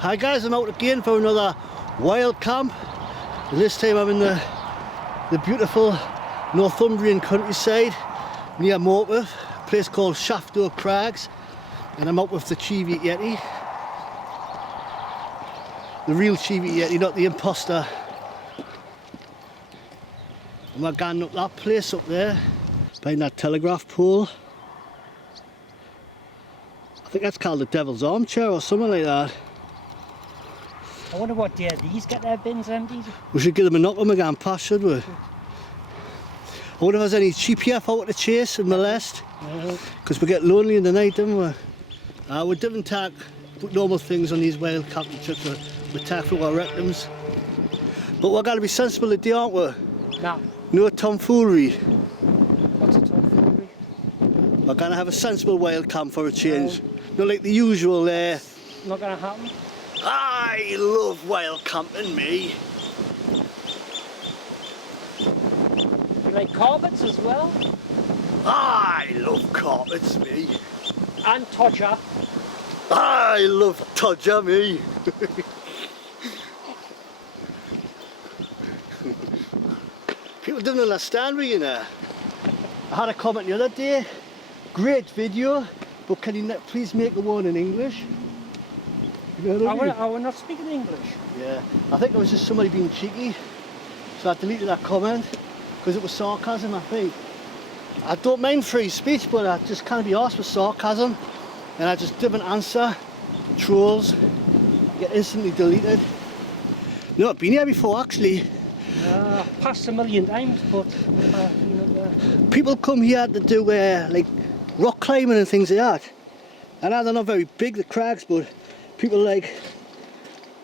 Hi guys, I'm out again for another wild camp. And this time I'm in the beautiful Northumbrian countryside near Morpeth, a place called Shaftoe Crags. And I'm out with the Chivi Yeti. The real Chivi Yeti, not the imposter. And we're going up that place up there, behind that telegraph pole. I think that's called the Devil's Armchair or something like that. I wonder what day these get their bins emptied. We should give them a knock when we go past, should we? I wonder if there's any sheep here for to chase and molest. Because we get lonely in the night, don't we? We didn't take normal things on these wild camping trips. We take through our rectums. But we're going to be sensible today, aren't we? No. No tomfoolery. What's a tomfoolery? We're going to have a sensible wild camp for a change. Not like the usual there. Not going to happen. I love wild camping, me. You like carpets as well? I love carpets, me. And Todger. I love Todger, me. People don't understand me, you know. I had a comment the other day. Great video, but can you please make the one in English? You know what I mean? I was not speaking English. Yeah, I think it was just somebody being cheeky. So I deleted that comment because it was sarcasm, I think. I don't mind free speech, but I just can't be arsed with sarcasm. And I just didn't answer. Trolls get instantly deleted. No, I've been here before actually. Passed a million times, but People come here to do like rock climbing and things like that. And they're not very big, the crags, but people like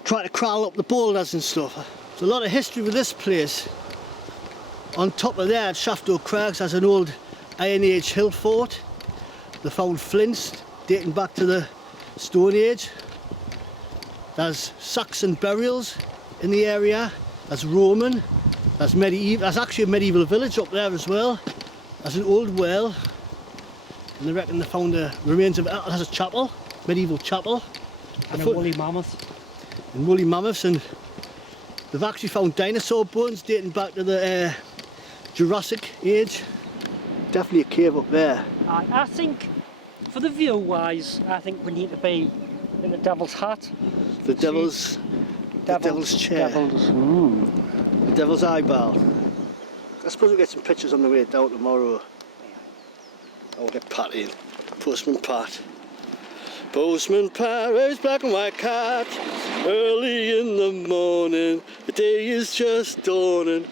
try to crawl up the boulders and stuff. There's a lot of history with this place. On top of there at Shaftoe Crags has an old Iron Age hill fort. They found flints dating back to the Stone Age. There's Saxon burials in the area. There's Roman. There's medieval. There's actually a medieval village up there as well. There's an old well. And they reckon they found the remains of there's a chapel, medieval chapel. and a woolly mammoth. And woolly mammoths, and they've actually found dinosaur bones dating back to the Jurassic Age. Definitely a cave up there. I think, for the view wise, I think we need to be in the devil's hat. The devil's chair. The devil's eyeball. I suppose we'll get some pictures on the way down tomorrow. I'll get Pat in. Postman Pat. Postman Pat, wears black and white cat. Early in the morning, the day is just dawning.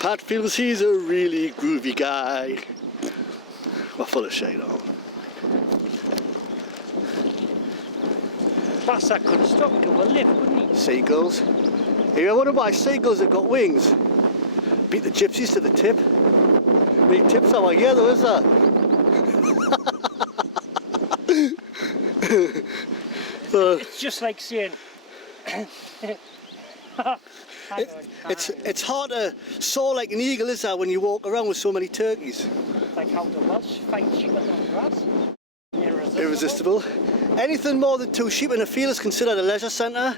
Pat feels he's a really groovy guy. We're full of shade on. Bastard could have stopped to a lift, couldn't he? Seagulls. Hey, I wonder why seagulls have got wings. Beat the gypsies to the tip. Need tips out here though, is there? It's just like saying it's hard to soar like an eagle, is that, when you walk around with so many turkeys? like how the Welsh fight sheep on the grass. Irresistible. Anything more than 2 sheep in a field is considered a leisure centre.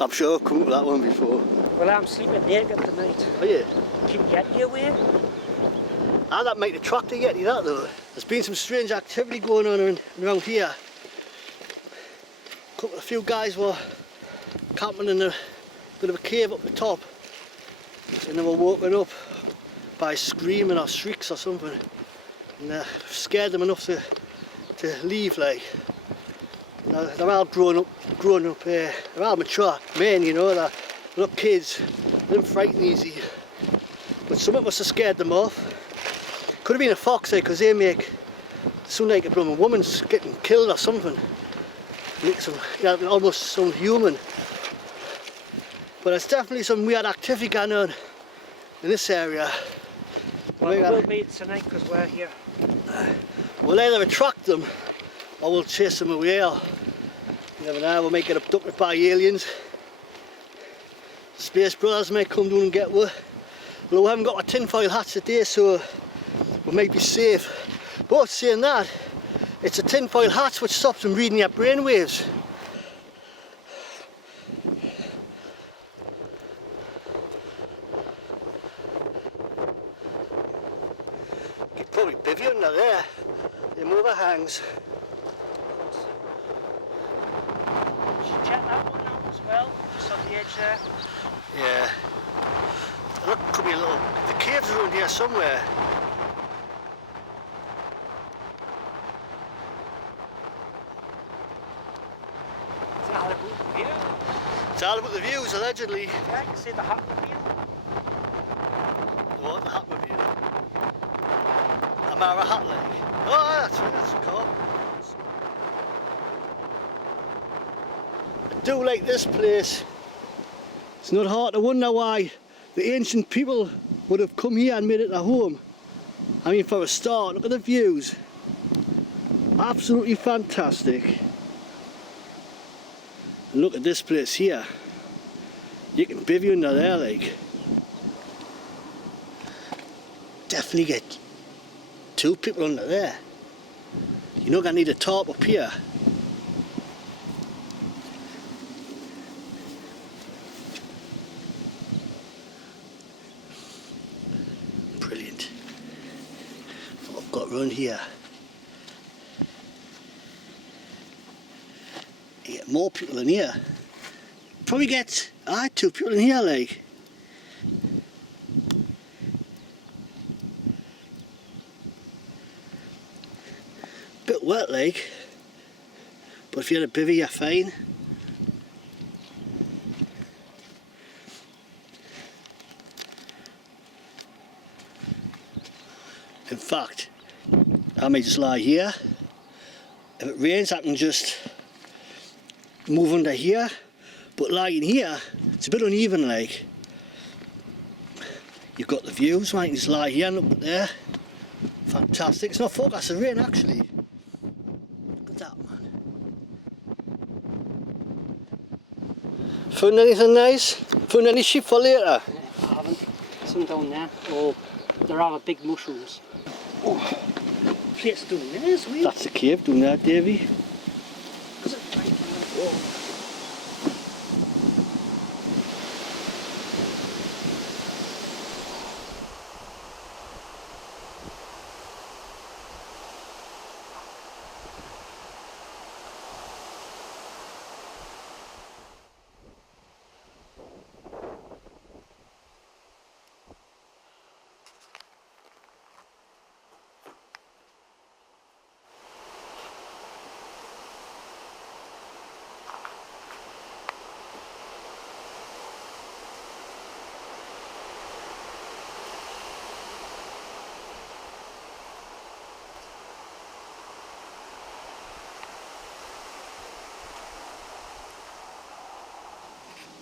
I'm sure I've come up with that one before. Well, I'm sleeping naked tonight. Are you? Can you get your way? That might attract a yeti, that though. There's been some strange activity going on around here. A few guys were camping in a bit of a cave up the top, and they were woken up by screaming or shrieks or something, and scared them enough to leave. Like, you know, they're all grown up, they're all mature men, you know, they're not kids. They don't frighten easy, but something must have scared them off. Could have been a fox, because they make sound like a woman's getting killed or something. Makes them, yeah, almost sound human. But there's definitely some weird activity going on in this area. Well, it will be tonight because we're here. We'll either attract them or we'll chase them away. Or, you never know, we might get abducted by aliens. Space Brothers may come down and get us. Well, we haven't got our tinfoil hats today, so we might be safe. But saying that, It's a tinfoil hat which stops them reading your brainwaves. You could probably bivvy under there. Them overhangs. Should check that one out as well, just on the edge there. Yeah. Look, could be a little. The caves around here somewhere. It's all about the view. It's all about the views, allegedly. Yeah, you can see the Hatmobile. What, the Hatmobile? Amara Hat Lake. Oh, that's right, that's a car. I do like this place. It's not hard to wonder why the ancient people would have come here and made it their home. I mean, for a start, look at the views. Absolutely fantastic. And look at this place here. You can bivvy under there, like. Definitely get 2 people under there. You're not going to need a tarp up here. Brilliant. What I've got round here. You get more people in here. Probably get 2 people in here, like. Bit wet, like. But if you had a bivvy, you're fine. In fact, I may just lie here. If it rains, I can just move under here. But lying here, it's a bit uneven, like. You've got the views, right? You can just lie here and look there. Fantastic. It's not forecast of rain, actually. Look at that, man. Found anything nice? Found any sheep for later? I haven't. Some down there. Oh, there are big mushrooms. Oh, place down there is weird. That's the cave down there, Davey.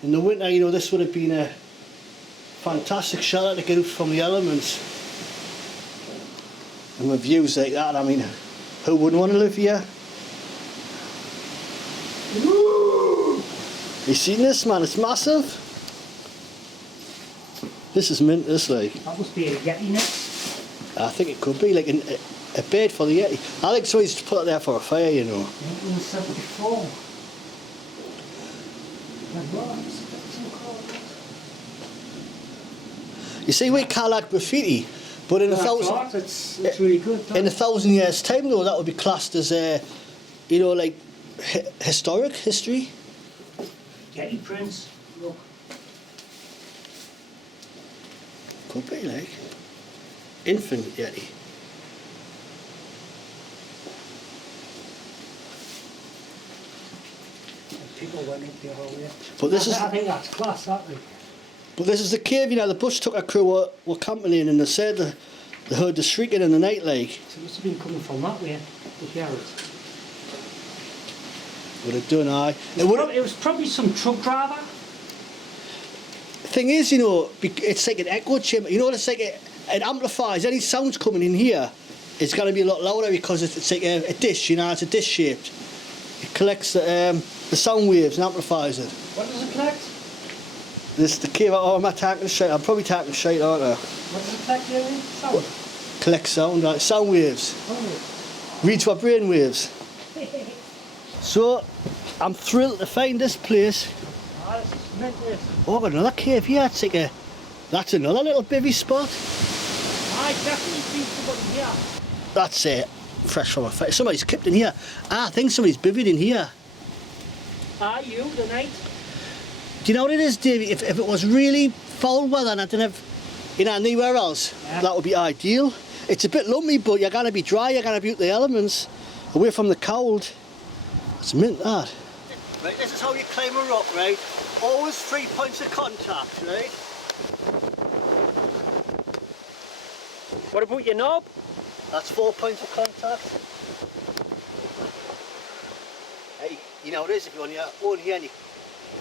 In the winter, you know, this would have been a fantastic shelter to get out from the elements. And with views like that, I mean, who wouldn't want to live here? You seen this, man? It's massive. This is mint, this, like. That must be a Yeti nest. I think it could be, like a bed for the Yeti. I think somebody's to put it there for a fire, you know. 1974. You see, we call that graffiti, but in it's really good. In 1,000 years' time, though, that would be classed as you know, like historic history. Yeti prints. Look. Could be like infant Yeti. People went up the whole way. But this is. I think that's class, that thing. But this is the cave, you know. The bush took a crew were camping in, and they said they heard the shrieking in the night, like. So it must have been coming from that way, the Yarrows. Would have done, aye. It was probably some truck driver. The thing is, you know, it's like an echo chamber. You know what it's like? It amplifies any sounds coming in here. It's going to be a lot louder because it's like a dish, you know. It's a dish shaped. It collects the sound waves and amplifies it. What does it collect? This the cave. Oh, am I talking shite? I'm probably talking shite, aren't I? What does it collect, Jamie? Sound? Collect sound, like sound waves. Oh, Reads my brainwaves. So, I'm thrilled to find this place. Oh, this is mint, this. Oh, I've got another cave here. It's like that's another little bivvy spot. I definitely been somebody here. That's it. Fresh from a fire. Somebody's kept in here. I think somebody's bivvied in here. Are you tonight? Do you know what it is, Davey? If it was really foul weather and I didn't have, anywhere else, that would be ideal. It's a bit lumpy, but you're going to be dry, you're going to be out the elements, away from the cold. It's mint, that. Right, this is how you climb a rock, right? Always 3 points of contact, right? What about your knob? That's 4 points of contact. Hey, you know what it is, if you're on your own here and you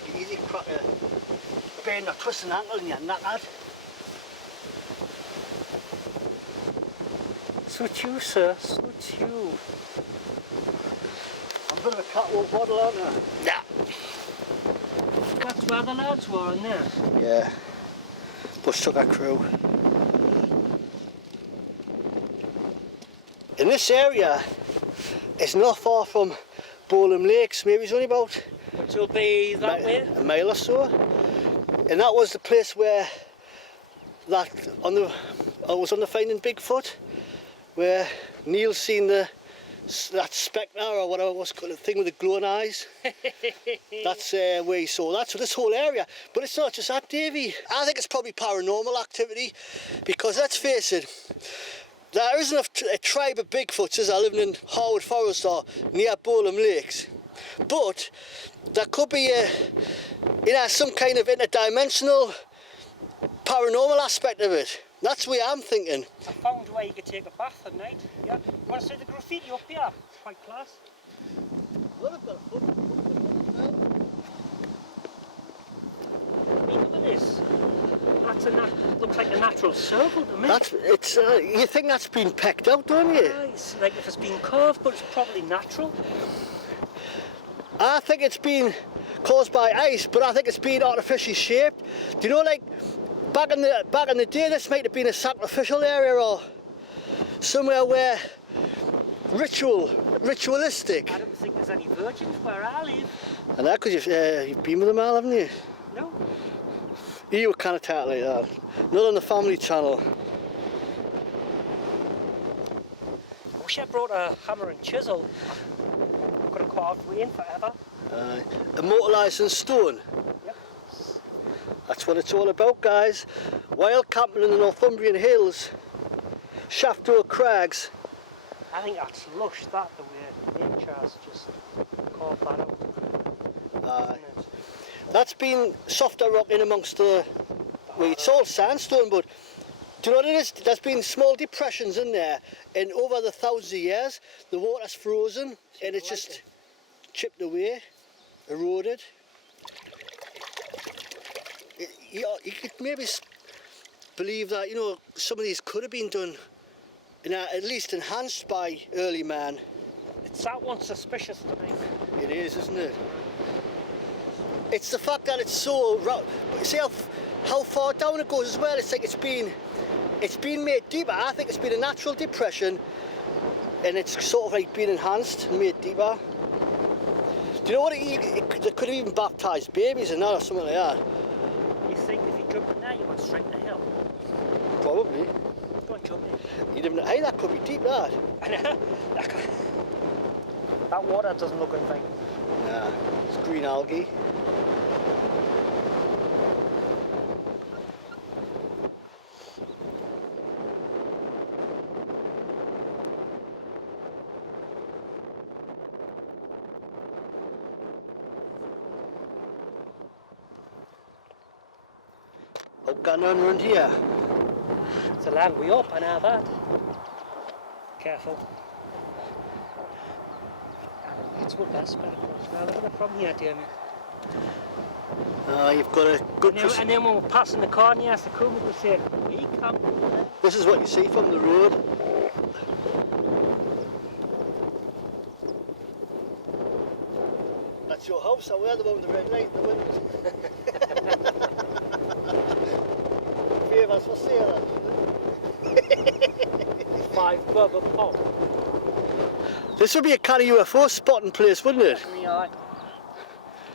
can easily crack a bend or twist an ankle and you're knackered. Suit you, sir, suit you. I'm a bit of a catwalk waddle, aren't I? Yeah. That's where the lads were in there. Yeah. Bush took our crew. In this area, it's not far from Bowlam Lakes. Maybe it's only about Which will be that way? a mile or so. And that was the place where I was on the Finding Bigfoot, where Neil seen that spectre or whatever it was, the thing with the glowing eyes. That's where he saw that. So this whole area, but it's not just that, Davey. I think it's probably paranormal activity, because let's face it, there isn't a tribe of Bigfoots as are living in Harwood Forest or near Bowlam Lakes. But there could be some kind of interdimensional paranormal aspect of it. That's the way I'm thinking. I found where you could take a bath at night. Yeah. You want to see the graffiti up here? It's quite class. Well, I've got a foot. I mean, look at this. Looks like a natural circle to me. You think that's been pecked out, don't you? Yeah, it's like if it's been curved, but it's probably natural. I think it's been caused by ice, but I think it's been artificially shaped. Do you know, like back in the day, this might have been a sacrificial area or somewhere where ritualistic. I don't think there's any virgins where I live. And that because you've been with them all, haven't you? No. You were kind of tight like that. Not on the Family Channel. I wish I brought a hammer and chisel. Could have carved way in forever. Immortalised in stone. Yep. That's what it's all about, guys. Wild camping in the Northumbrian hills. Shaftoe Crags. I think that's lush, that, the way nature has just carved that out. That's been softer rock in amongst the... Well, it's all sandstone, but do you know what it is? There's been small depressions in there, and over the thousands of years, the water's frozen, and it's just chipped away, eroded. You could maybe believe that, some of these could have been done, at least enhanced by early man. It's that one suspicious to me. It is, isn't it? It's the fact that it's so... See how far down it goes as well. It's like it's been made deeper. I think it's been a natural depression, and it's sort of like been enhanced and made deeper. Do you know what? They could have even baptised babies in that or something like that. You think if you jump in there, you went straight in the hill? Probably. Go and jump in. Hey, that could be deep, that. I know. That water doesn't look anything. Nah, it's green algae. Got none around here. It's a long way up, I know that. Careful. It's what best spectacles. Now look at it from here, dear me. You've got a good... And then when we're passing the car and he has to come, we say, we can't do that. This is what you see from the road. That's your house, I wear the one with the red light in the windows. Favours for sale. $5 a pop. This would be a kind of UFO spotting place, wouldn't it? Definitely are.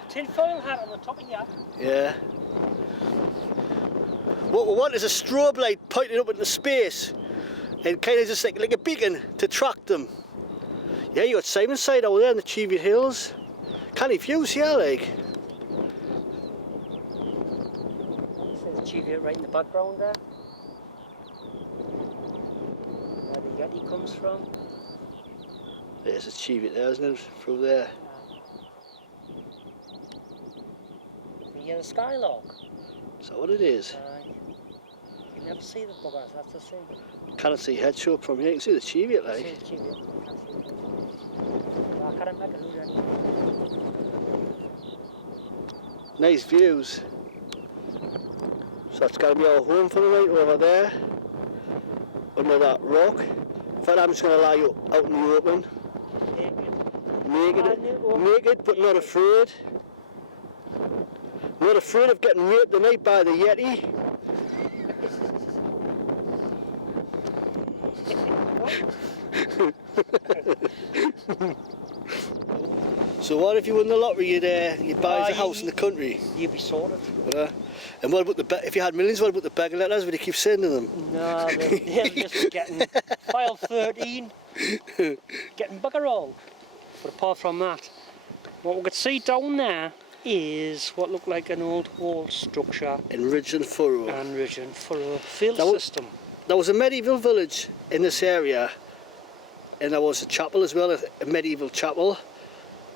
Tinfoil hat on the top of your. Yeah. What we want is a strobe light pointing up into space and kind of just like a beacon to track them. Yeah, you got Simonside over there in the Cheviot Hills. Canny views here, like. There's Cheviot right in the background there. Where the Yeti comes from. There's a Cheviot there, isn't it? Through there. You hear the skylark? Is that what it is? You never see the buggers, that's the thing. Can't see head show from here. You can see the Cheviot, You like. see the Cheviot, you can't see the Well, I can't make a hood anymore. Nice views. So that's got to be our home for the night over there. Under that rock. In fact, I'm just going to lie you out in the open. Naked, but not afraid. Not afraid of getting raped tonight by the Yeti. So what if you won the lottery? You'd buy us a house in the country. You'd be sorted. And what about if you had millions? What about the beggar letters? Would you keep sending them? No, they'll just be getting file 13, getting bugger all. But apart from that, what we could see down there is what looked like an old wall structure. In Ridge and Furrow. And Ridge and Furrow field system. There was a medieval village in this area, and there was a chapel as well, a medieval chapel,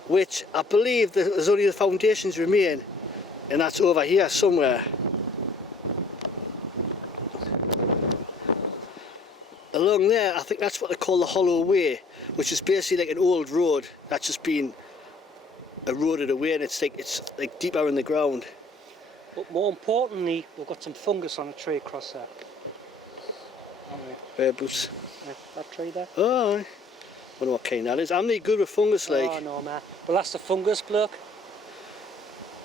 which I believe there's only the foundations remain, and that's over here somewhere. Along there, I think that's what they call the Hollow Way, which is basically like an old road that's just been eroded away, and it's like deeper in the ground. But more importantly, we've got some fungus on a tree across there. Where boots? Yeah, that tree there. Oh, I wonder what kind that is. I'm not good with fungus, like. Oh no, man. Well, that's the fungus bloke.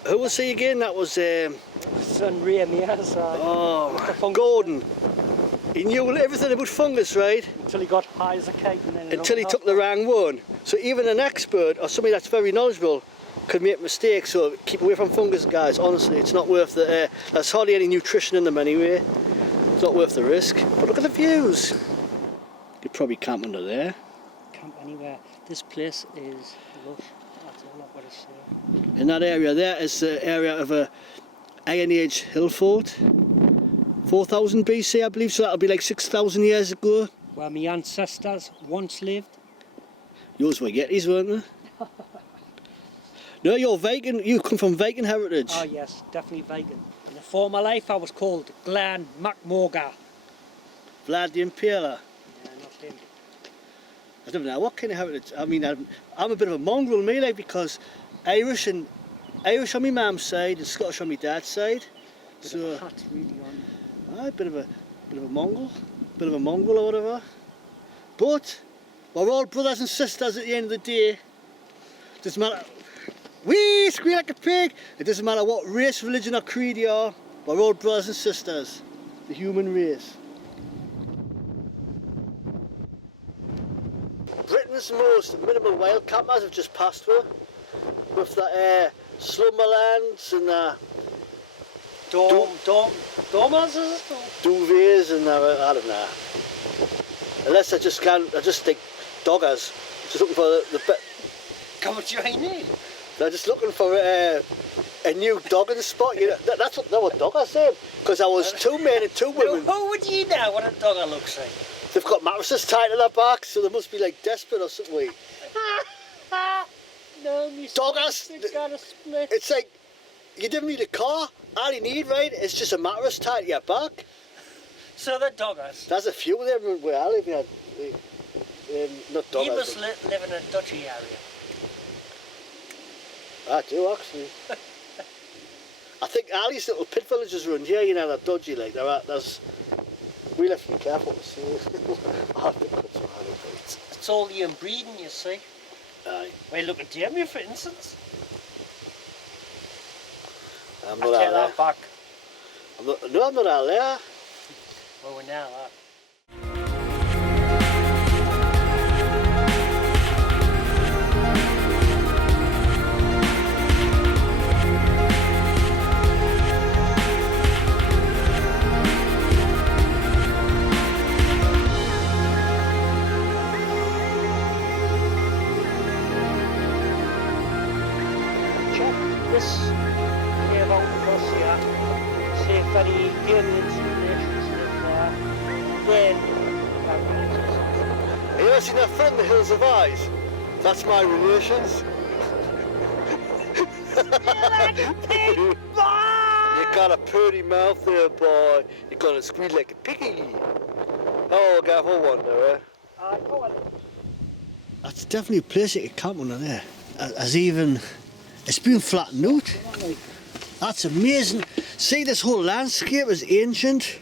Who was he again? That was Son Ray Mears. Gordon. He knew everything about fungus, right? Until he got high as a kite, and then until he took the wrong one. So even an expert or somebody that's very knowledgeable could make mistakes. So keep away from fungus, guys. Honestly, it's not worth the. There's hardly any nutrition in them anyway. It's not worth the risk. But look at the views. You'd probably camp under there. Camp anywhere. This place is lush. That's all I've got to say. In that area there is the area of a Iron Age hill fort. 4000 BC, I believe. So that'll be like 6,000 years ago. Where my ancestors once lived. Yours were Yetis, weren't they? No, you're Viking. You come from Viking heritage. Oh yes, definitely Viking. In a former life, I was called Glan MacMorga. Vlad the Impaler. Yeah, not him. I don't know what kind of heritage. I mean, I'm a bit of a mongrel, me, like, because Irish on my mum's side and Scottish on my dad's side. Bit So of a hat really on. a bit of a mongrel or whatever. But we're all brothers and sisters at the end of the day. Doesn't matter. We squeal like a pig. It doesn't matter what race, religion or creed you are. We're all brothers and sisters. The human race. Britain's most minimal wild campers have just passed through. With the slumberlands and the Dormers, is it? duvets and I don't know. Unless I just think doggers. Just looking for the bit. Come and join in. They're just looking for a new dogging spot. You know, that's what doggers say. Because I was 2 men and 2 women. How would you know what a dogger looks like? They've got mattresses tied to their backs, so they must be like desperate or something. No, me Doggers. It's got a split. It's like you didn't need a car. All you need, right, is just a mattress tied to your back. So they're doggers. There's a few of them where I live. Not doggers. You must live in a dodgy area. I do actually. I think all these little pit villages around here, you know, they're dodgy. Like we have to be careful to see. I have to cut some animals. It's all the inbreeding, you see. Aye. Well, look at Jamie, for instance. I'm I not take out that back. there. I'm not out there. Well, we're now. this cave out across here, say very aliens relations live there, then that manages. You ever seen that film, The Hills of Eyes? That's my relations. You got a pretty mouth there, boy. You're gonna squeal like a piggy. Oh, I got one there, eh? That's definitely a place you could camp under there. It's been flattened out. That's amazing. See, this whole landscape is ancient.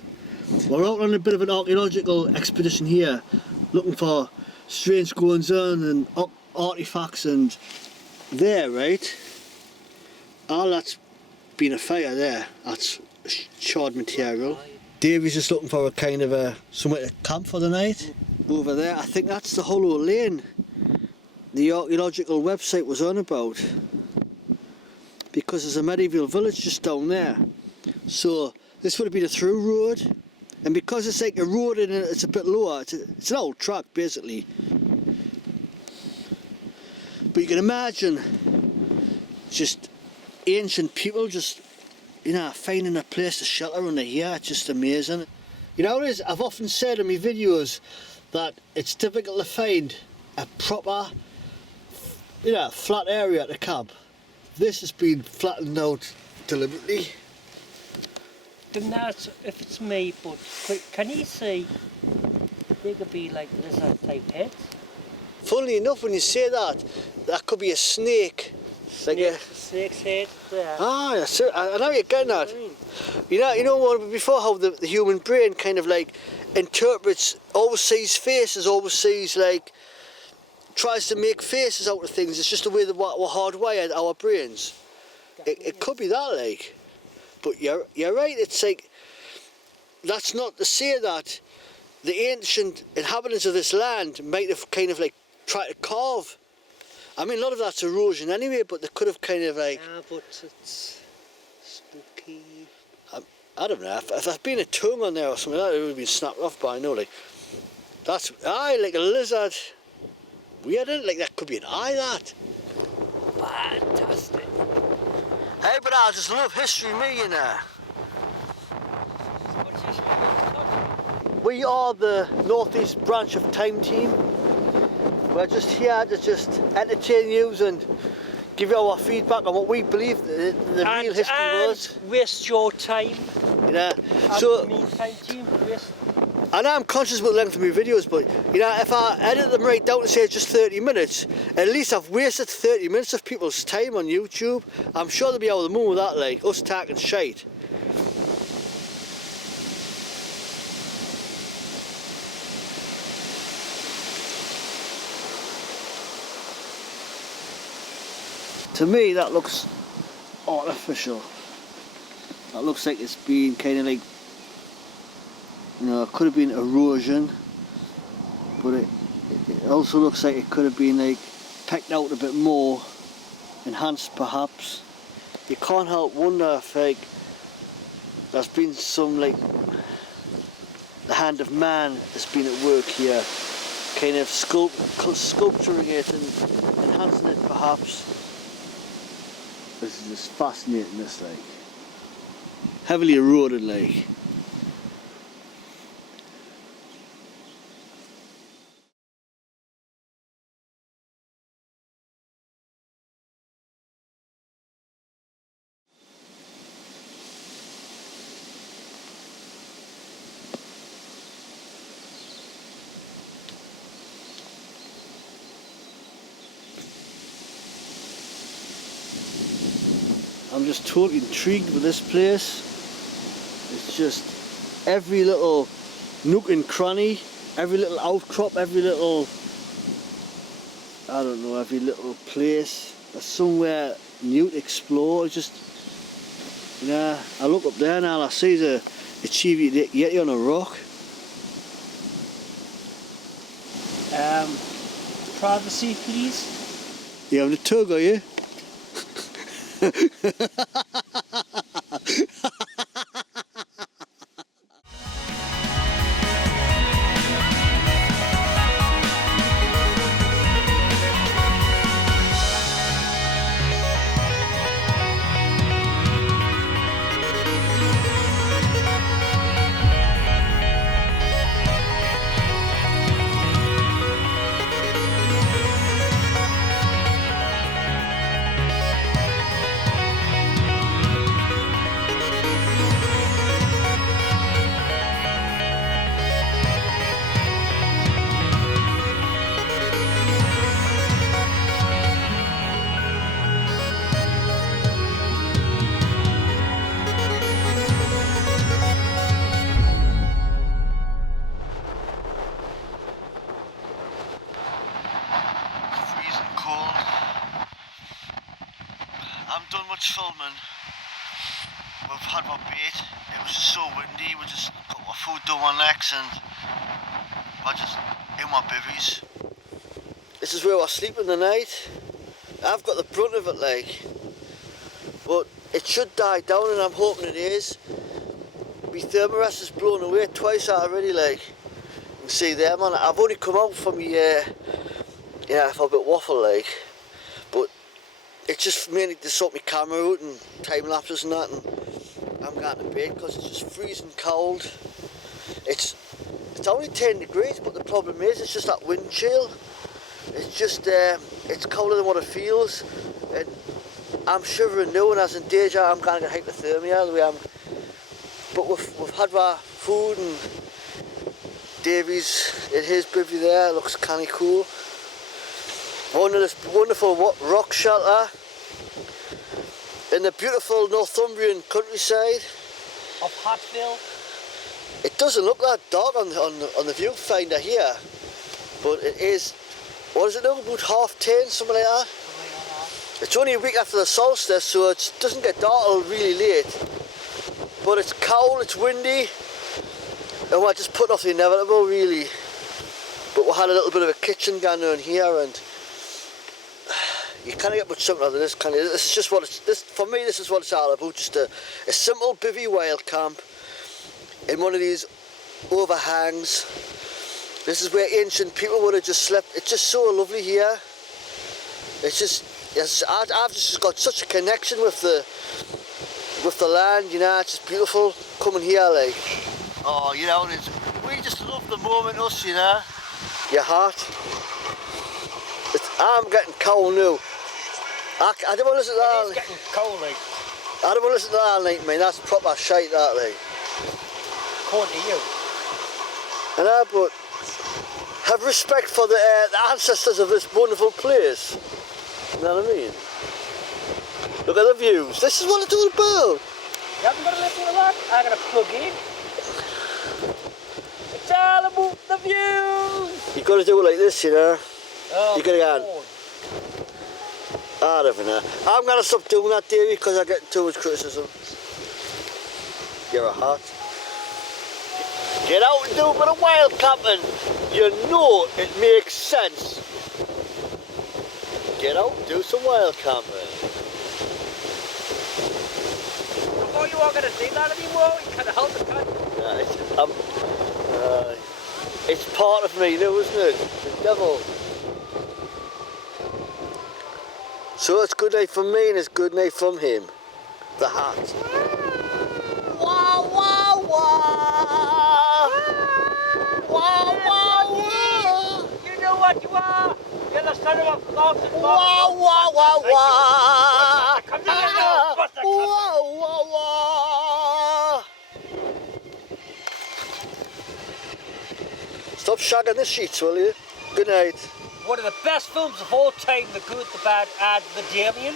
We're out on a bit of an archaeological expedition here, looking for strange goings on and artifacts and there, right? All that's been a fire there. That's charred material. Davey's just looking for a kind of somewhere to camp for the night. Over there, I think that's the Hollow Lane the archaeological website was on about, because there's a medieval village just down there. So this would have been a through road, and because it's like a road and it's a bit lower, it's an old track basically. But you can imagine just ancient people just, you know, finding a place to shelter under here. It's just amazing. You know what it is? I've often said in my videos that it's difficult to find a proper, you know, flat area to camp. This has been flattened out deliberately. Then that's if it's me, but can you see they could be like lizard type heads? Funnily enough, when you say that, that could be a snake. Snake's head there. Ah, yes, I know you're getting that. You know what, before how the human brain kind of like interprets, always sees faces, always sees like, tries to make faces out of things. It's just the way that we're hardwired, our brains. It could be that, like. But you're right, it's like, that's not to say that the ancient inhabitants of this land might have kind of like tried to carve. I mean, a lot of that's erosion anyway, but they could have kind of like... Yeah, but it's spooky. I don't know, if there'd been a tongue on there or something like that, it would have been snapped off by now, like. That's, like a lizard. Weird, isn't it? Like that could be an eye, that. Fantastic. Hey, but I just love history, me, you know. We are the Northeast branch of Time Team. We're just here to just entertain you and give you our feedback on what we believe the real history was. Waste your time. You know, so. Time team, And I'm conscious about the length of my videos, but you know, if I edit them right down to say just 30 minutes, at least I've wasted 30 minutes of people's time on YouTube. I'm sure they'll be over the moon with that, like, us talking shite. To me, that looks artificial. That looks like it's been kind of like, you know, it could have been erosion, but it also looks like it could have been like pecked out a bit more, enhanced perhaps. You can't help wonder if like there's been some like the hand of man that's been at work here, kind of sculpturing it and enhancing it perhaps. This is just fascinating, this like. Heavily eroded like. I'm just totally intrigued with this place. It's just every little nook and cranny, every little outcrop, every little, I don't know, every little place. There's somewhere new to explore. It's just, you know, I look up there and all I see is a chibi yeti on a rock. Privacy, please. You having a tug, are you? much filming. We've had our bait. It was just so windy. We just got our food down our necks and I just in my bivvies. This is where we're sleeping tonight. I've got the brunt of it, like, but it should die down, and I'm hoping it is. My thermarest is blown away twice already, like. You can see there, man. I've only come out from my, yeah, I felt a bit waffle, like, but it's just mainly to sort my camera out and time lapses and that, and I'm going to bed because it's just freezing cold. It's only 10 degrees, but the problem is it's just that wind chill. It's just, it's colder than what it feels, and I'm shivering now, and as in Deja, I'm going to get hypothermia the way I'm. But we've had our food, and Davy's in his bivvy there. It looks kind of cool. Under this wonderful rock shelter in the beautiful Northumbrian countryside Of Hartsville. It doesn't look that dark on the viewfinder here, but it is. What is it now? About 10:30, something like that. It's only a week after the solstice, so it doesn't get dark till really late. But it's cold, it's windy, and we're just putting off the inevitable, really. But we had a little bit of a kitchen going on here, and you can't get much something out of this, can you? This is just what it's. For me, this is what it's all about. Just a simple bivvy wild camp in one of these overhangs. This is where ancient people would have just slept. It's just so lovely here. It's just, yes, I've just got such a connection with the land, you know. It's just beautiful coming here, like. Oh, you know, we just love the moment, us, you know. Your heart. I'm getting cold now. I don't want to listen to that. It's getting cold, like. I don't want to listen to that all night, man. That's proper shite, that, like. Cold to you. I know, but have respect for the ancestors of this wonderful place. You know what I mean? Look at the views. This is what it's all about. You haven't got to listen to that. I got to plug in. It's all about the views. You got to do it like this, you know. Oh, you got to go on. I don't know. I'm going to stop doing that, Davey, because I get too much criticism. You're a heart. Get out and do a bit of wild camping. You know it makes sense. Get out and do some wild camping. Oh, you aren't going to do that anymore? You can't help it, can you? It's part of me now, isn't it? The devil. So it's good night from me and it's good night from him. The hat. Wah, wah, wah. Wah, wah, wah. You know what you are. You're the son of a fox and Wah, wah, wah, wah. Come down now. Wah, wah, wah. Stop shagging the sheets, will you? Good night. One of the best films of all time, The Good, the Bad and the Damien.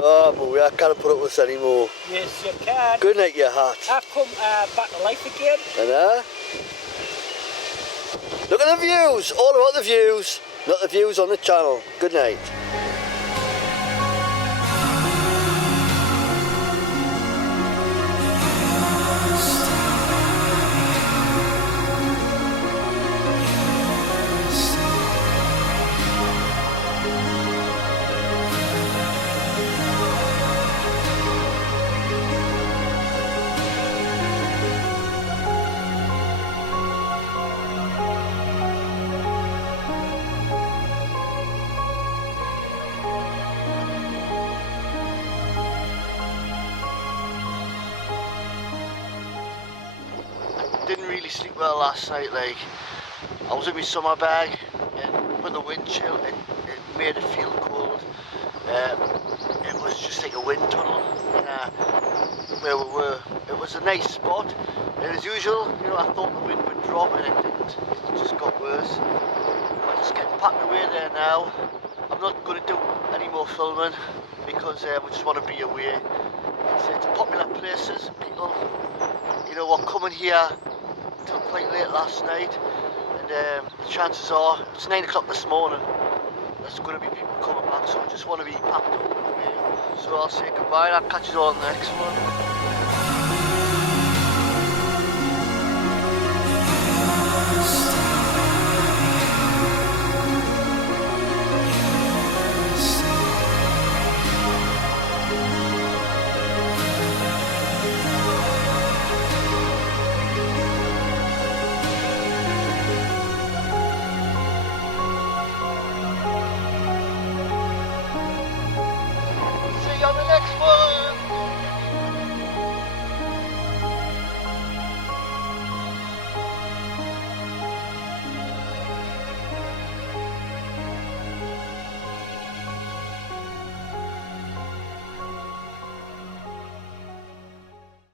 Oh, boy, I can't put up with this anymore. Yes, you can. Good night, your heart. I've come back to life again. And look at the views, all about the views, not the views on the channel. Good night. Didn't really sleep well last night, like. I was in my summer bag and with the wind chill it made it feel cold. It was just like a wind tunnel where we were. It was a nice spot, and as usual, you know, I thought the wind would drop and it didn't. It just got worse. We're just getting packed away there now. I'm not going to do any more filming because we just want to be away. It's popular places, people, you know, were coming here till quite late last night, and and the chances are it's 9 o'clock this morning. There's going to be people coming back, so I just want to be packed up. So I'll say goodbye and I'll catch you all in the next one.